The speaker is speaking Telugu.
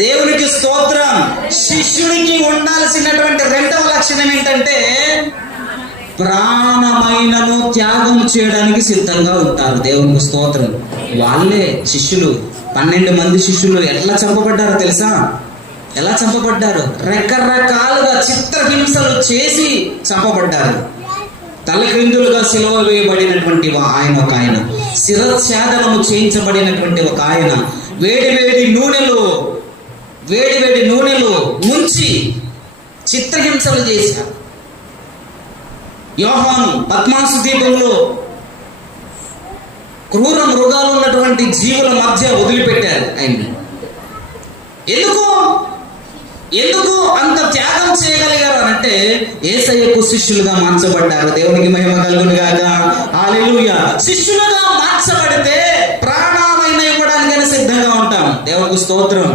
దేవునికి స్తోత్రం. శిష్యుడికి ఉండాల్సినటువంటి రెండవ లక్షణం ఏంటంటే ప్రాణమైనను త్యాగం చేయడానికి సిద్ధంగా ఉంటారు. దేవునికి స్తోత్రం. వాళ్ళే శిష్యులు, 12 మంది శిష్యులు ఎట్లా చంపబడ్డారో తెలుసా? ఎలా చంపబడ్డారు? రకరకాలుగా చిత్రహింసలు చేసి చంపబడ్డారు. తలక్రిందులుగా సిలువ వేయబడినటువంటి ఆయన ఒక ఆయన, శిరఛేదనము చేయించబడినటువంటి ఒక ఆయన, వేడి నూనెలో ముంచి చిత్రహింసలు చేశారు. యోహాను పద్మాసు దీపంలో క్రూర మృగాలు ఉన్నటువంటి జీవుల మధ్య వదిలిపెట్టారు ఆయన్ని. ఎందుకు అంత త్యాగం చేయగలిగారు అంటే యేసయ్యకు శిష్యులుగా మార్చబడ్డారు. దేవునికి మహిమ కలుగును గాక. హల్లెలూయా. శిష్యులుగా మార్చబడితే ప్రాణాలైన ఇవ్వడానికైనా సిద్ధంగా ఉంటాం. దేవునికి స్తోత్రం.